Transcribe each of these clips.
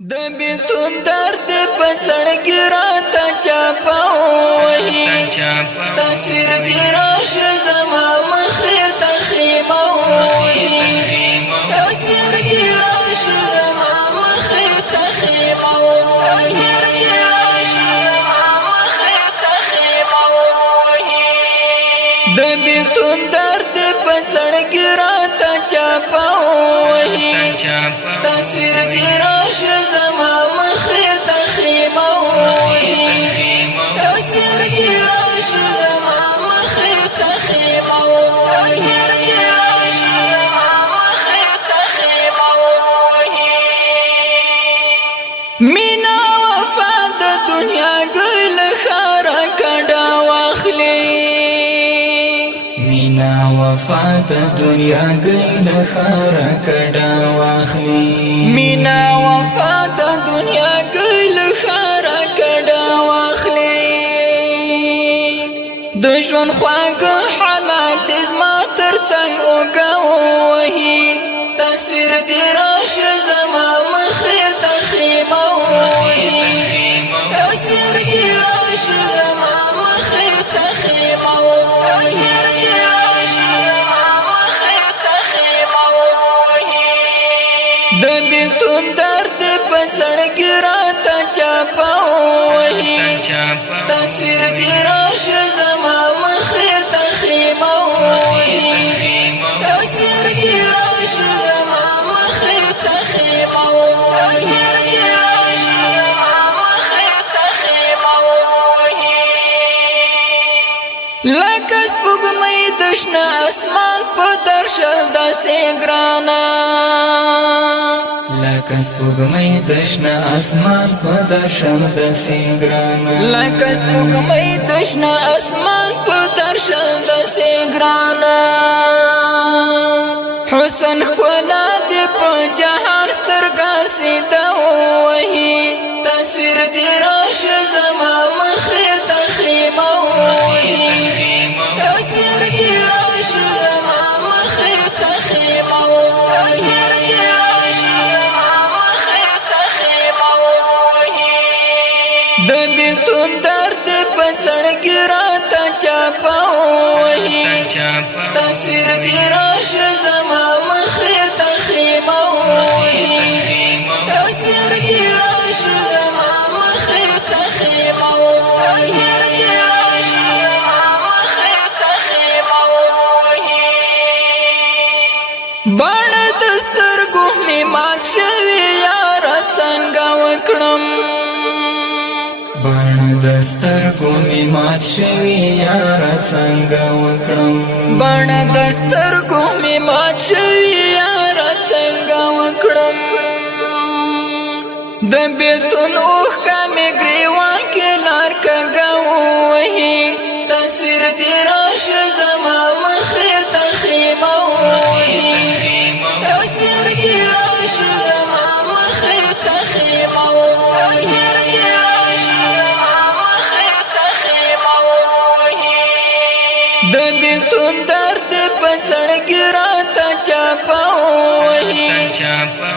د بیلتون درد په سړګي راته چاپه وهي تصویر دې راشه زما مخې ته خیمه وهي تصویر دې راشه زما مخې ته خیمه وهي د بیلتون درد په سړګي راته چاپه وهي تصویر دې راشه زما مخې ته خیمه وهي تصویر دې راشه زما مخې ته خیمه وهي مینا وفا د دنیا ګل خارا کډا واخلي مینا وفا د دنیا ګل خارا کډا واخلي مینا وفا د دنیا ګل خارا کډا واخلي د ژوند خواږه حالات زما ترڅنګ وګوهي تصویر دې راشه زما مخې ته خیمه وهي تصویر دې راشه زما مخې ته خیمه وهي د بیلتون درد په سړګي راته چاپه وهي تصویر دې راشه زما مخې ته خیمه وهي تصویر دې راشه زما مخې ته خیمه وهي لکه سپوږمۍ د شنه اسمان په درشل داسې ګرانه لکه سپوږمۍ د شنه اسمان په درشل داسې ګرانه لکه سپوږمۍ د شنه اسمان په درشل داسې ګرانه حسن ښکلا دې په جهان سترګه سیده ووهي تصویر دې راشه زما مخې ته خیمه وهي تصویر دې راشه زما مخې ته خیمه وهي د بیلتون درد په سړګي راته چاپه وهي تصویر دې راشه زما مخې ته خیمه وهي تصویر دې راشه زما مخې ته خیمه وهي باڼه د سترګو مې مات شوي یاره څنګه وکړم باڼه د سترګو مې مات شوي یاره څنګه وکړم باڼه د سترګو مې مات شوي یاره څنګه وکړم د بیلتون اوښکه مې ګریوان کې لار کږه ووهي تصویر دې راشه زما مخې ته خیمه وهي تصویر دې راشه زما مخې ته خیمه وهي د بیلتون درد په سړګي راته چاپه وهي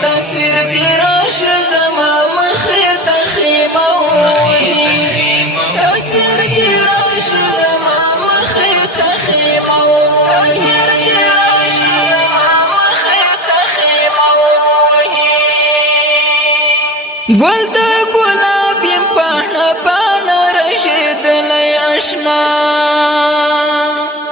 تصویر دې راشه زما مخې ته خیمه وهي تصویر دې راشه زما مخې ته خیمه وهي ګل د ګلاب یم پاڼه پاڼه رژېدلی اشنا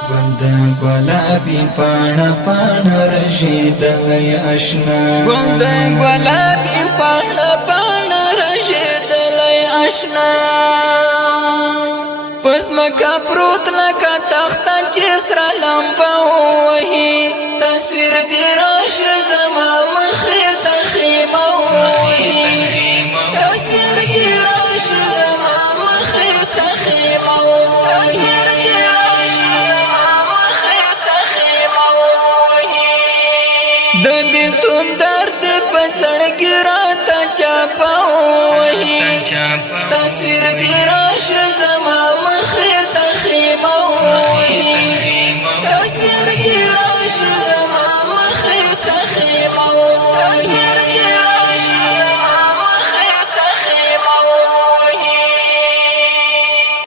ګل د ګلابي پاڼه پاڼه رژېدلی اشنا ګل د ګلاب یم پاڼه پاڼه رژېدلی اشنا په ځمکه پروت لکه تخته چې سره لمبه ووهي تصویر دې راشه زما مخې ته خیمه وهي تصویر دې راشه زما مخې ته خیمه وهي د بیلتون درد په سړګي راته چاپه وهي تصویر